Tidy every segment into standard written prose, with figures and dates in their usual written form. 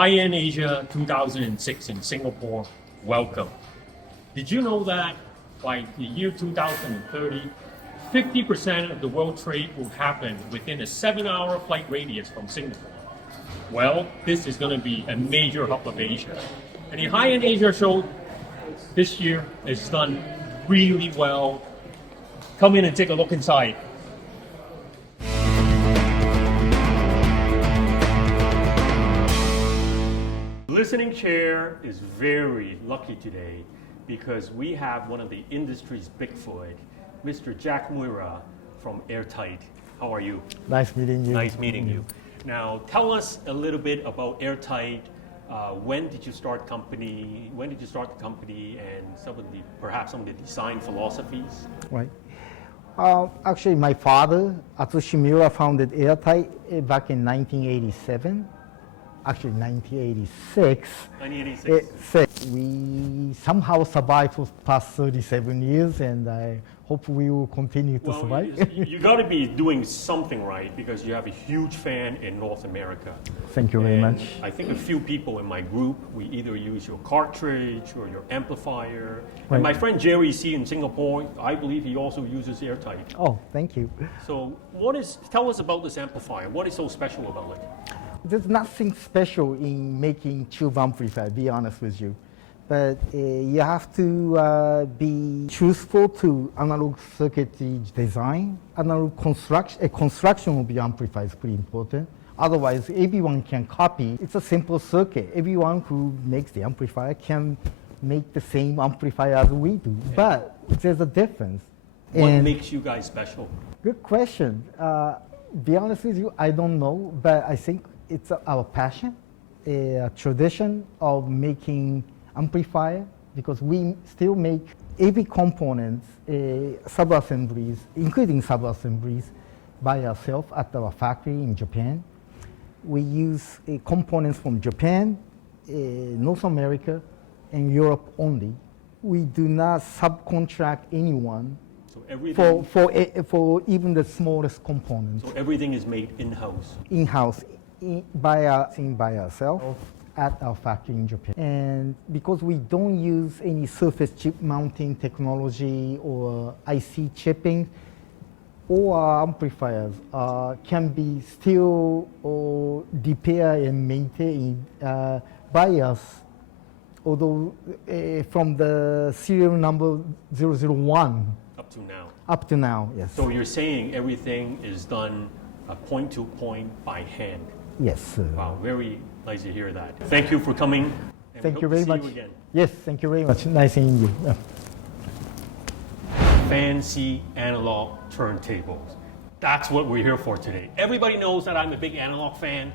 HiEnd Asia 2006 in Singapore, welcome. Did you know that by the year 2030, 50% of the world trade will happen within a 7-hour flight radius from Singapore? Well, this is going to be a major hub of Asia. And the HiEnd Asia show this year is done really well. Come in and take a look inside. Listening chair is very lucky today because we have one of the industry's Bigfoot, Mr. Jack Muira from Airtight. How are you? Nice meeting you. Nice meeting you. Now, tell us a little bit about Airtight. When did you start the company? And perhaps some of the design philosophies? Right. Actually, my father, Atsushi Miura, founded Airtight back in 1987. Actually, 1986. 1986. We somehow survived for the past 37 years, and I hope we will continue to survive. You got to be doing something right because you have a huge fan in North America. Thank you very much. I think a few people in my group, we either use your cartridge or your amplifier. Right. And my friend Jerry C. in Singapore, I believe he also uses Airtight. Oh, thank you. So tell us about this amplifier. What is so special about it? There's nothing special in making tube amplifier, to be honest with you. But you have to be truthful to analog circuitry design. Analog construction of the amplifier is pretty important. Otherwise, everyone can copy. It's a simple circuit. Everyone who makes the amplifier can make the same amplifier as we do. Yeah. But there's a difference. What makes you guys special? Good question. Be honest with you, I don't know, but I think it's our passion, a tradition of making amplifier, because we still make every component, sub-assemblies, including sub-assemblies, by ourselves at our factory in Japan. We use components from Japan, North America, and Europe only. We do not subcontract anyone. So everything for even the smallest components. So everything is made in-house? In-house. By ourselves at our factory in Japan. And because we don't use any surface chip mounting technology or IC chipping, all our amplifiers can be still repaired and maintained by us, although from the serial number 001. Up to now? Up to now, yes. So you're saying everything is done point to point by hand? Yes, sir. Wow, very nice to hear that. Thank you for coming. Thank you very much. See you again. Yes, thank you very much. Nice seeing you. Fancy analog turntables. That's what we're here for today. Everybody knows that I'm a big analog fan,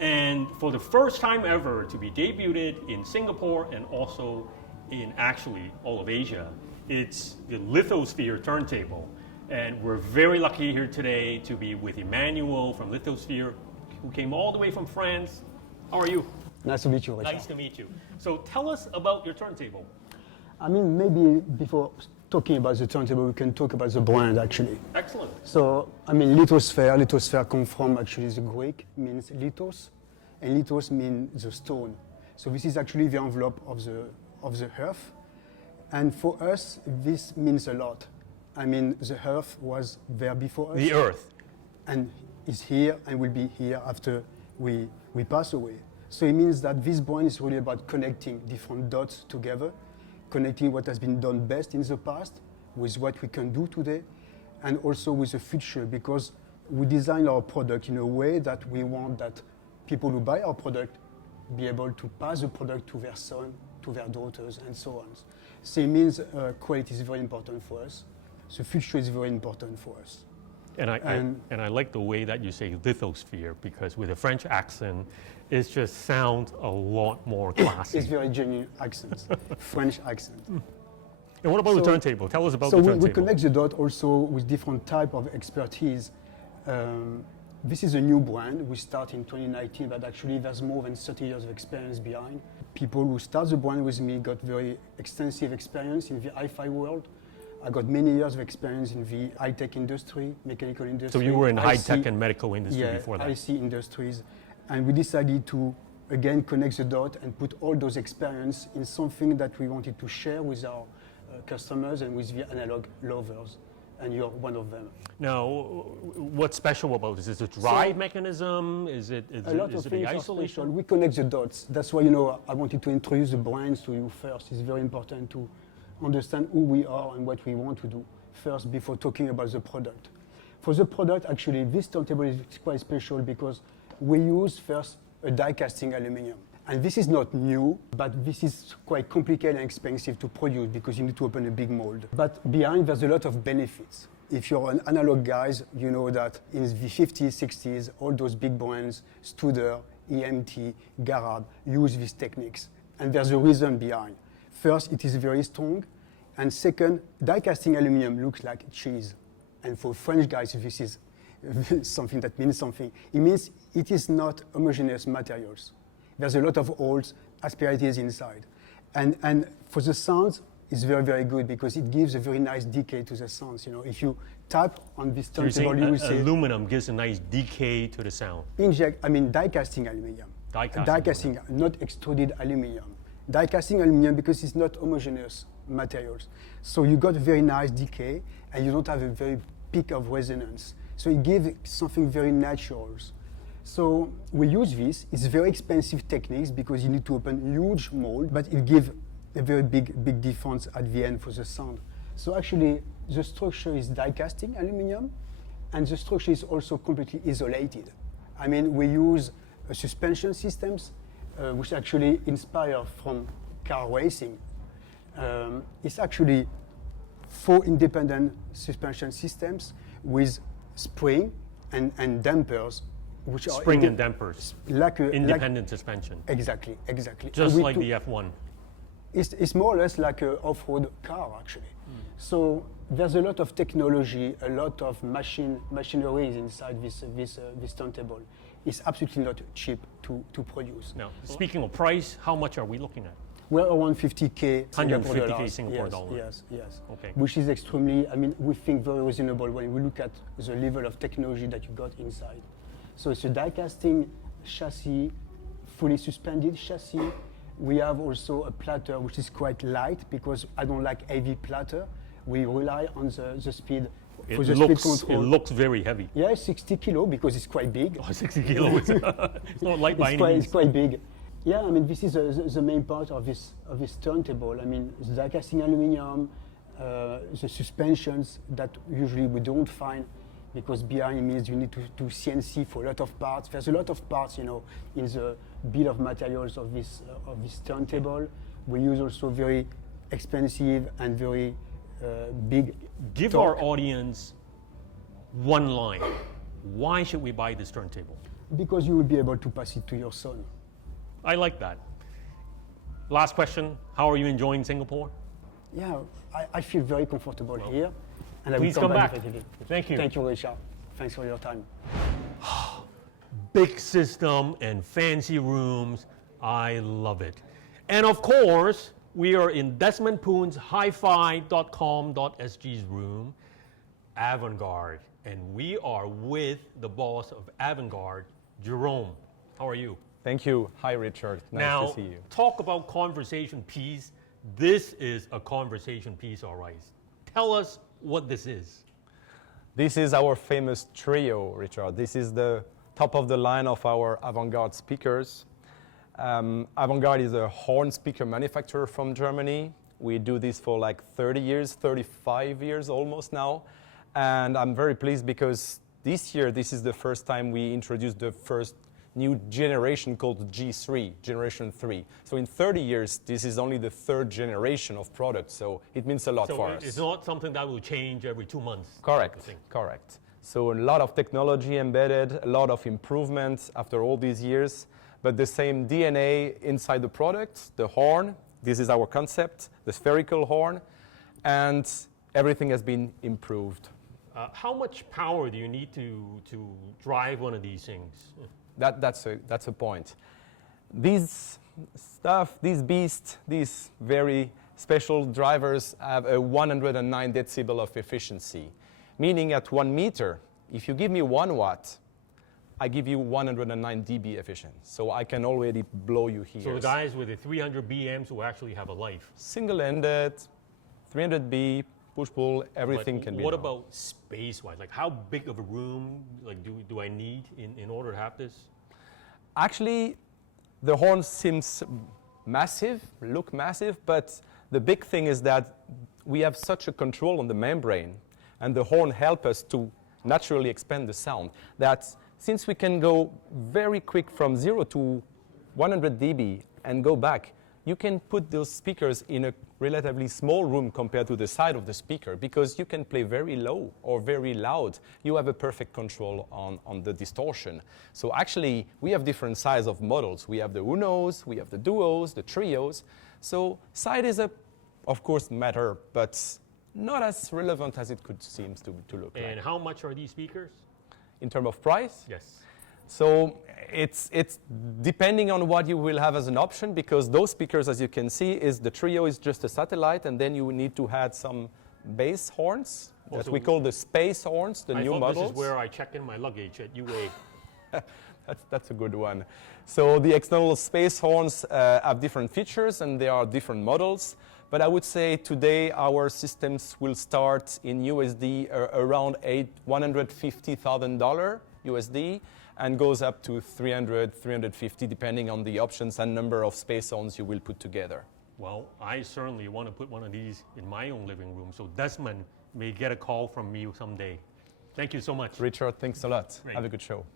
and for the first time ever to be debuted in Singapore and also in actually all of Asia, it's the Lithosphere turntable. And we're very lucky here today to be with Emmanuel from Lithosphere, who came all the way from France. How are you? Nice to meet you, Richard. Nice to meet you. So tell us about your turntable. I mean, maybe before talking about the turntable, we can talk about the brand, actually. Excellent. So, I mean, Lithosphere comes from actually the Greek, means lithos, and lithos means the stone. So this is actually the envelope of the earth. And for us, this means a lot. I mean, the earth was there before us. The earth. And is here and will be here after we pass away. So it means that this brand is really about connecting different dots together, connecting what has been done best in the past with what we can do today, and also with the future, because we design our product in a way that we want that people who buy our product be able to pass the product to their son, to their daughters, and so on. So it means quality is very important for us. The future is very important for us. And I like the way that you say lithosphere, because with a French accent, it just sounds a lot more classy. It's very genuine accent, French accent. And what about the turntable? Tell us about the turntable. So we connect the dot also with different type of expertise. This is a new brand. We start in 2019, but actually there's more than 30 years of experience behind. People who start the brand with me got very extensive experience in the hi-fi world. I got many years of experience in the high-tech industry, mechanical industry. So you were in high-tech and medical industry before that? IC industries. And we decided to again, connect the dot and put all those experience in something that we wanted to share with our customers and with the analog lovers. And you're one of them. Now, what's special about this? Is it a drive mechanism? Is it A lot of the things are isolation? special. We connect the dots. That's why, you know, I wanted to introduce the brands to you first. It's very important to understand who we are and what we want to do first before talking about the product. For the product, actually, this turntable is quite special because we use first a die casting aluminum. And this is not new, but this is quite complicated and expensive to produce because you need to open a big mold. But behind, there's a lot of benefits. If you're an analog guys, you know that in the 50s, 60s, all those big brands, Studer, EMT, Garrard, use these techniques. And there's a reason behind. First, it is very strong. And second, die casting aluminum looks like cheese. And for French guys, this is something that means something. It means it is not homogeneous materials. There's a lot of holes, asperities inside. And for the sounds, it's very, very good because it gives a very nice decay to the sounds. You know, if you tap on this So you're turntable, saying you will see aluminum gives a nice decay to the sound. die casting aluminum. Die casting Die casting, not extruded aluminum. Die casting aluminum because it's not homogeneous materials. So you got a very nice decay and you don't have a very peak of resonance. So it gives something very natural. So we use this. It's very expensive techniques because you need to open huge mold, but it gives a very big difference at the end for the sound. So actually, the structure is die casting aluminum, and the structure is also completely isolated. I mean, we use suspension systems, which actually inspire from car racing. It's actually 4 independent suspension systems with spring and dampers, which are Spring and dampers. like Independent suspension. Exactly. Just And like the F1. it's more or less like an off-road car, actually. So there's a lot of technology, a lot of machinery inside this turntable. It's absolutely not cheap to produce. Now, speaking of price, how much are we looking at? We're around 50K Singapore 150K dollars. Singapore dollars. Yes. Okay. Which is extremely, I mean, we think very reasonable when we look at the level of technology that you got inside. So it's a die casting chassis, fully suspended chassis. We have also a platter which is quite light because I don't like heavy platter. We rely on the speed for the speed control. It looks very heavy. Yeah, 60 kilo because it's quite big. Oh, 60 kilos. It's not light by any means. It's quite big. Yeah, I mean, this is the main part of this turntable. I mean, the die casting aluminum, the suspensions that usually we don't find because behind means you need to do CNC for a lot of parts. There's a lot of parts, you know, in the bill of materials of this turntable. We use also very expensive and very big. Give torque. our audience one line. Why should we buy this turntable? Because you will be able to pass it to your son. I like that. Last question. How are you enjoying Singapore? Yeah, I feel very comfortable here. And I will Please come back. definitively. Thank you. Thank you, Richard. Thanks for your time. Big system and fancy rooms. I love it. And of course, we are in Desmond Poon's hi-fi.com.sg's room, Avantgarde. And we are with the boss of Avantgarde, Jerome. How are you? Thank you. Hi, Richard. Nice Now, to see you. talk about conversation piece. This is a conversation piece, all right. Tell us what this is. This is our famous trio, Richard. This is the top of the line of our Avantgarde speakers. Avantgarde is a horn speaker manufacturer from Germany. We do this for like 30 years, 35 years almost now. And I'm very pleased because this year, this is the first time we introduced the first new generation called G3, Generation 3. So in 30 years, this is only the 3rd generation of products, so it means a lot for us. It's not something that will change every 2 months. Correct, correct. So a lot of technology embedded, a lot of improvements after all these years, but the same DNA inside the product, the horn, this is our concept, the spherical horn, and everything has been improved. How much power do you need to drive one of these things? That's a point. These beasts, these very special drivers have a 109 decibel of efficiency, meaning at 1 meter, if you give me 1 watt, I give you 109 dB efficient. So I can already blow you here. So the guys with the 300 BMs will actually have a life. Single-ended, 300B, push-pull, everything But can be what done. about space-wise? Like how big of a room like do I need in order to have this? Actually, the horn seems massive, look massive, but the big thing is that we have such a control on the membrane, and the horn helps us to naturally expand the sound, that since we can go very quick from 0 to 100 dB and go back, you can put those speakers in a relatively small room compared to the side of the speaker, because you can play very low or very loud. You have a perfect control on the distortion. So actually, we have different size of models. We have the unos, we have the duos, the trios. So size is of course matter, but not as relevant as it could seem to look like. And how much are these speakers? In terms of price? Yes. So it's depending on what you will have as an option, because those speakers, as you can see, the trio is just a satellite, and then you need to add some bass horns that we call the space horns, the new models. This is where I check in my luggage at UA. That's a good one. So the external space horns have different features, and there are different models. But I would say today our systems will start in USD around $150,000 USD, and goes up to 300, 350, depending on the options and number of space horns you will put together. Well, I certainly want to put one of these in my own living room, so Desmond may get a call from me someday. Thank you so much. Richard, thanks a lot. Great. Have a good show.